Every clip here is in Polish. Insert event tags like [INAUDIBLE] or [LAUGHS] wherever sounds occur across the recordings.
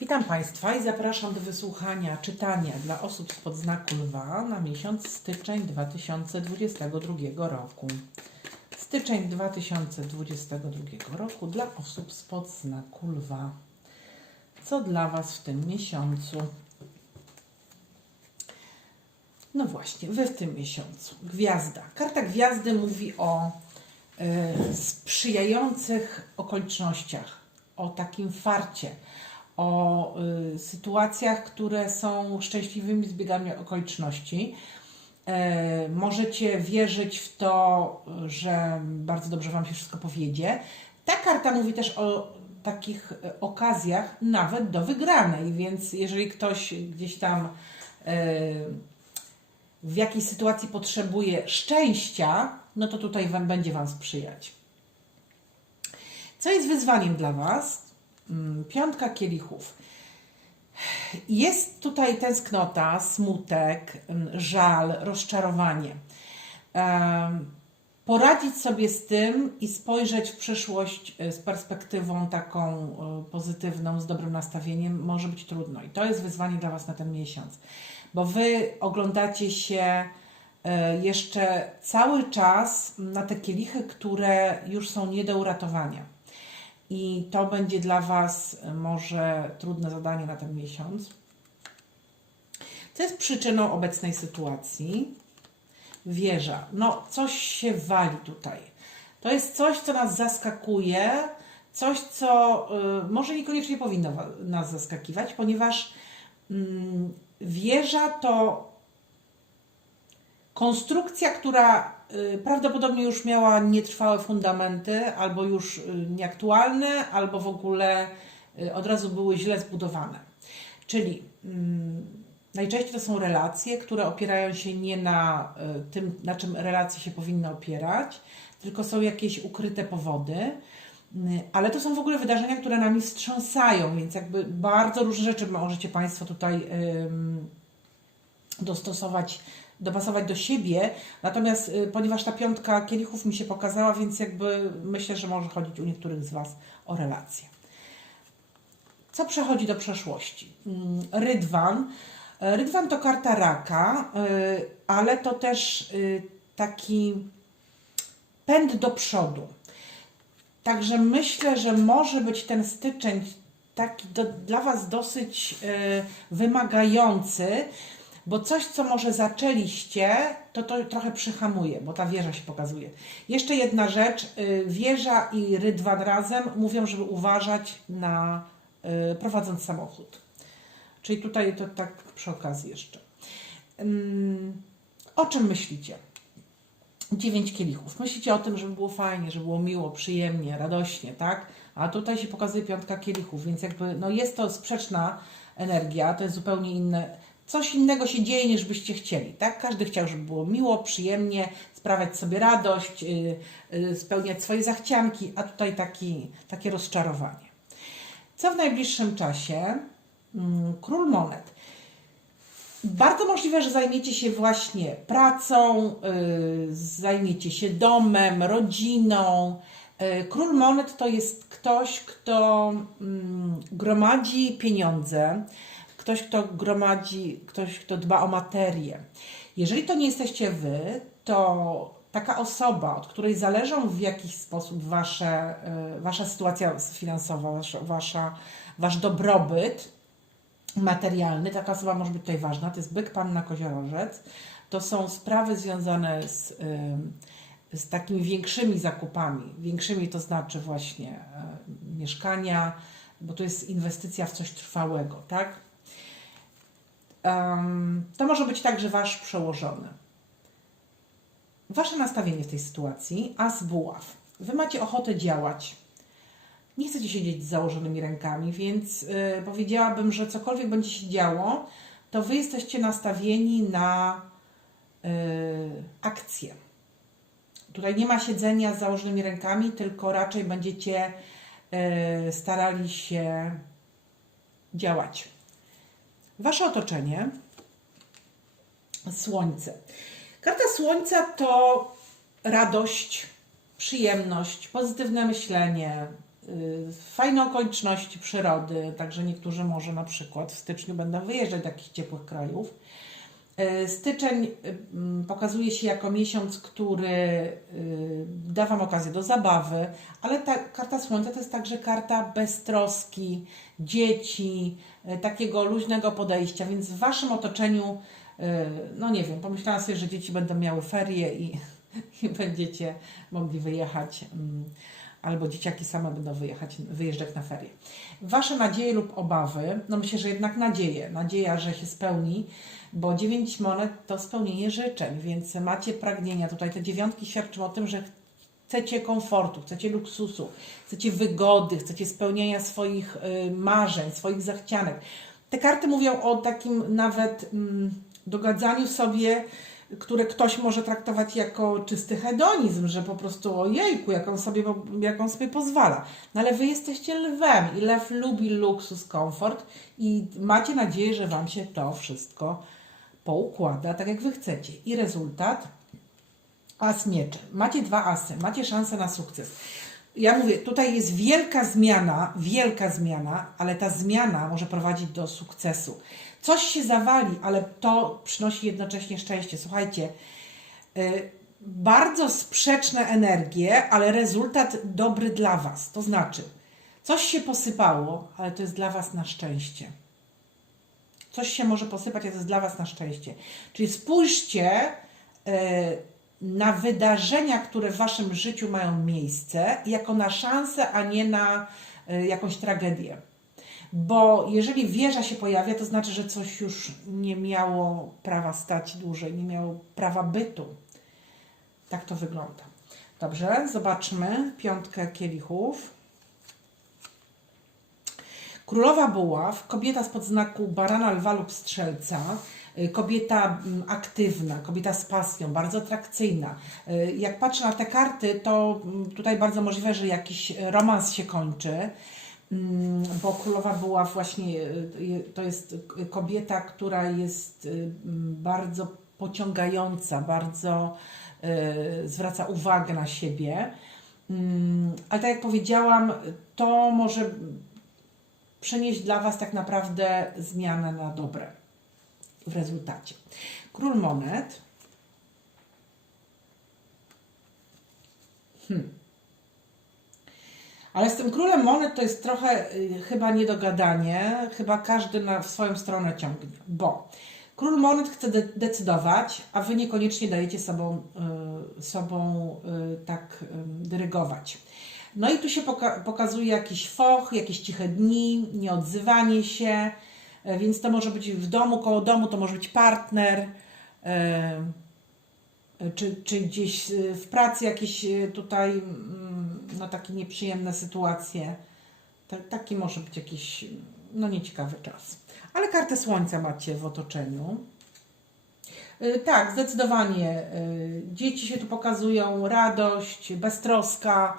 Witam Państwa i zapraszam do wysłuchania czytania dla osób spod znaku lwa na miesiąc styczeń 2022 roku. Styczeń 2022 roku dla osób spod znaku lwa. Co dla Was w tym miesiącu? No właśnie, Wy w tym miesiącu. Gwiazda. Karta gwiazdy mówi o e, sprzyjających okolicznościach, o takim farcie, o y, sytuacjach, które są szczęśliwymi zbiegami okoliczności. E, możecie wierzyć w to, że bardzo dobrze Wam się wszystko powiedzie. Ta karta mówi też o takich e, okazjach, nawet do wygranej, więc jeżeli ktoś gdzieś tam e, w jakiejś sytuacji potrzebuje szczęścia, no to tutaj wam, będzie Wam sprzyjać. Co jest wyzwaniem dla Was? Mm, Piątka kielichów. Jest tutaj tęsknota, smutek, mm, żal, rozczarowanie. Poradzić sobie z tym i spojrzeć w przyszłość e, z perspektywą taką e, pozytywną, z dobrym nastawieniem może być trudno. I to jest wyzwanie dla Was na ten miesiąc, bo Wy oglądacie się e, jeszcze cały czas na te kielichy, które już są nie do uratowania. I to będzie dla Was e, może trudne zadanie na ten miesiąc. Co jest przyczyną obecnej sytuacji? Wieża. No, coś się wali tutaj. To jest coś, co nas zaskakuje, coś, co y, może niekoniecznie powinno nas zaskakiwać, ponieważ mm, wieża to konstrukcja, która y, prawdopodobnie już miała nietrwałe fundamenty, albo już y, nieaktualne, albo w ogóle y, od razu były źle zbudowane. Czyli mm, najczęściej to są relacje, które opierają się nie na y, tym, na czym relacje się powinny opierać, tylko są jakieś ukryte powody. Y, Ale to są w ogóle wydarzenia, które nami wstrząsają, więc jakby bardzo różne rzeczy możecie Państwo tutaj dostosować, dopasować do siebie. Natomiast y, ponieważ ta piątka kielichów mi się pokazała, więc jakby myślę, że może chodzić u niektórych z Was o relacje. Co przechodzi do przeszłości? Mm, Rydwan. E, Rydwan to karta raka, y, ale to też y, taki pęd do przodu. Także myślę, że może być ten styczeń taki do, dla Was dosyć y, wymagający, bo coś, co może zaczęliście, to to trochę przyhamuje, bo ta wieża się pokazuje. Jeszcze jedna rzecz, y, wieża i rydwan razem mówią, żeby uważać na y, prowadząc samochód. Czyli tutaj to tak przy okazji jeszcze. O czym myślicie? Dziewięć kielichów. Myślicie o tym, żeby było fajnie, żeby było miło, przyjemnie, radośnie, tak? A tutaj się pokazuje piątka kielichów, więc jakby no jest to sprzeczna energia, to jest zupełnie inne. Coś innego się dzieje niż byście chcieli, tak? Każdy chciał, żeby było miło, przyjemnie, sprawiać sobie radość, yy, yy, spełniać swoje zachcianki, a tutaj taki, takie rozczarowanie. Co w najbliższym czasie? Mm, Król monet. Bardzo możliwe, że zajmiecie się właśnie pracą, yy, zajmiecie się domem, rodziną. Król monet to jest ktoś, kto mm, gromadzi pieniądze, ktoś, kto gromadzi, ktoś, kto dba o materię. Jeżeli to nie jesteście wy, to taka osoba, od której zależą w jakiś sposób wasze, yy, wasza sytuacja finansowa, wasza, wasz dobrobyt, materialny, taka osoba może być tutaj ważna, to jest byk, panna, koziorożec. To są sprawy związane z, ym, z takimi większymi zakupami. Większymi to znaczy właśnie e, mieszkania, bo to jest inwestycja w coś trwałego, tak? To może być także wasz przełożony. Wasze nastawienie w tej sytuacji, as buław. Wy macie ochotę działać, nie chcecie siedzieć z założonymi rękami, więc y, powiedziałabym, że cokolwiek będzie się działo, to wy jesteście nastawieni na y, akcję. Tutaj nie ma siedzenia z założonymi rękami, tylko raczej będziecie y, starali się działać. Wasze otoczenie, słońce. Karta słońca to radość, przyjemność, pozytywne myślenie, y, fajne okoliczności przyrody, także niektórzy może na przykład w styczniu będą wyjeżdżać do jakichś ciepłych krajów. Y, Styczeń y, pokazuje się jako miesiąc, który y, da Wam okazję do zabawy, ale ta karta Słońca to jest także karta beztroski, dzieci, y, takiego luźnego podejścia, więc w Waszym otoczeniu, y, no nie wiem, pomyślałam sobie, że dzieci będą miały ferie i, [LAUGHS] i będziecie mogli wyjechać, mm, albo dzieciaki same będą wyjechać, wyjeżdżać na ferie. Wasze nadzieje lub obawy, no myślę, że jednak nadzieje, nadzieja, że się spełni, bo dziewięć monet to spełnienie życzeń, więc macie pragnienia. Tutaj te dziewiątki świadczą o tym, że chcecie komfortu, chcecie luksusu, chcecie wygody, chcecie spełnienia swoich y, marzeń, swoich zachcianek. Te karty mówią o takim nawet mm, dogadzaniu sobie, które ktoś może traktować jako czysty hedonizm, że po prostu ojejku, jak on sobie, jak on sobie pozwala. No ale wy jesteście lwem i lew lubi luksus, komfort i macie nadzieję, że wam się to wszystko poukłada tak, jak wy chcecie. I rezultat As mieczy. Macie dwa asy, macie szansę na sukces. Ja mówię, tutaj jest wielka zmiana, wielka zmiana, ale ta zmiana może prowadzić do sukcesu. Coś się zawali, ale to przynosi jednocześnie szczęście. Słuchajcie, y, bardzo sprzeczne energie, ale rezultat dobry dla Was. To znaczy, coś się posypało, ale to jest dla Was na szczęście. Coś się może posypać, ale to jest dla Was na szczęście. Czyli spójrzcie y, na wydarzenia, które w Waszym życiu mają miejsce, jako na szansę, a nie na y, jakąś tragedię. Bo jeżeli wieża się pojawia, to znaczy, że coś już nie miało prawa stać dłużej, nie miało prawa bytu. Tak to wygląda. Dobrze, zobaczmy piątkę kielichów. Królowa buław, kobieta spod znaku barana, lwa lub strzelca, y, kobieta mm, aktywna, kobieta z pasją, bardzo atrakcyjna. Y, Jak patrzę na te karty, to mm, tutaj bardzo możliwe, że jakiś romans się kończy, bo królowa była właśnie, y, to jest kobieta, która jest y, mm, bardzo pociągająca, bardzo y, zwraca uwagę na siebie. Mm, Ale tak jak powiedziałam, to może przynieść dla Was tak naprawdę zmianę na dobre w rezultacie. Król monet. Hmm. Ale z tym królem monet to jest trochę y, chyba niedogadanie, chyba każdy na, w swoją stronę ciągnie, bo król monet chce de decydować, a wy niekoniecznie dajecie sobą, y, sobą y, tak y, dyrygować. No i tu się poka pokazuje jakiś foch, jakieś ciche dni, nieodzywanie się, y, więc to może być w domu, koło domu, to może być partner. Y, czy, czy gdzieś y, w pracy jakieś y, tutaj no, takie nieprzyjemne sytuacje. Ta, taki może być jakiś no nieciekawy czas. Ale kartę słońca macie w otoczeniu. Y, Tak, zdecydowanie. y, Dzieci się tu pokazują, radość, beztroska,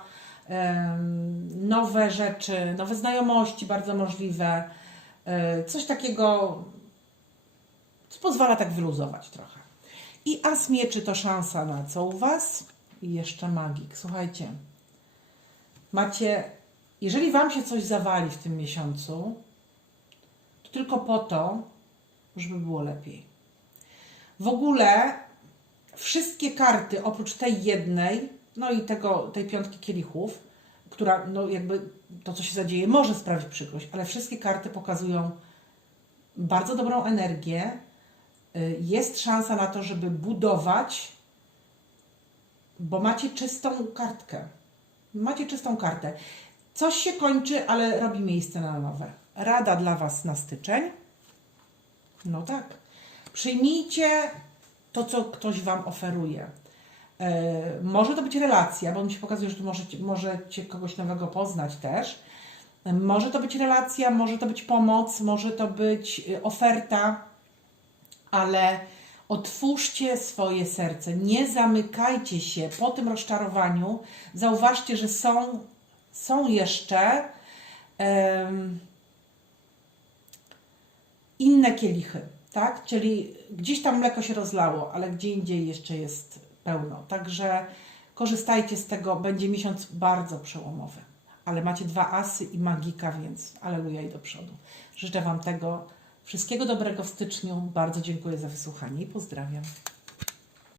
nowe rzeczy, nowe znajomości bardzo możliwe. y, Coś takiego, co pozwala tak wyluzować trochę. I as mieczy to szansa na co u Was? I jeszcze magik. Słuchajcie, macie, jeżeli Wam się coś zawali w tym miesiącu, to tylko po to, żeby było lepiej. W ogóle wszystkie karty, oprócz tej jednej, no i tego, tej piątki kielichów, która, no jakby to, co się zadzieje, może sprawić przykrość, ale wszystkie karty pokazują bardzo dobrą energię, y, jest szansa na to, żeby budować, bo macie czystą kartkę. Macie czystą kartę. Coś się kończy, ale robi miejsce na nowe. Rada dla Was na styczeń. No tak. Przyjmijcie to, co ktoś Wam oferuje. E, może to być relacja, bo mi się pokazuje, że tu możecie, możecie kogoś nowego poznać też. E, Może to być relacja, może to być pomoc, może to być y, oferta, ale otwórzcie swoje serce, nie zamykajcie się po tym rozczarowaniu. Zauważcie, że są, są jeszcze em, inne kielichy, tak? Czyli gdzieś tam mleko się rozlało, ale gdzie indziej jeszcze jest pełno. Także korzystajcie z tego, będzie miesiąc bardzo przełomowy. ale macie dwa asy i magika, więc aleluja i do przodu. Życzę Wam tego wszystkiego dobrego w styczniu. Bardzo dziękuję za wysłuchanie i pozdrawiam.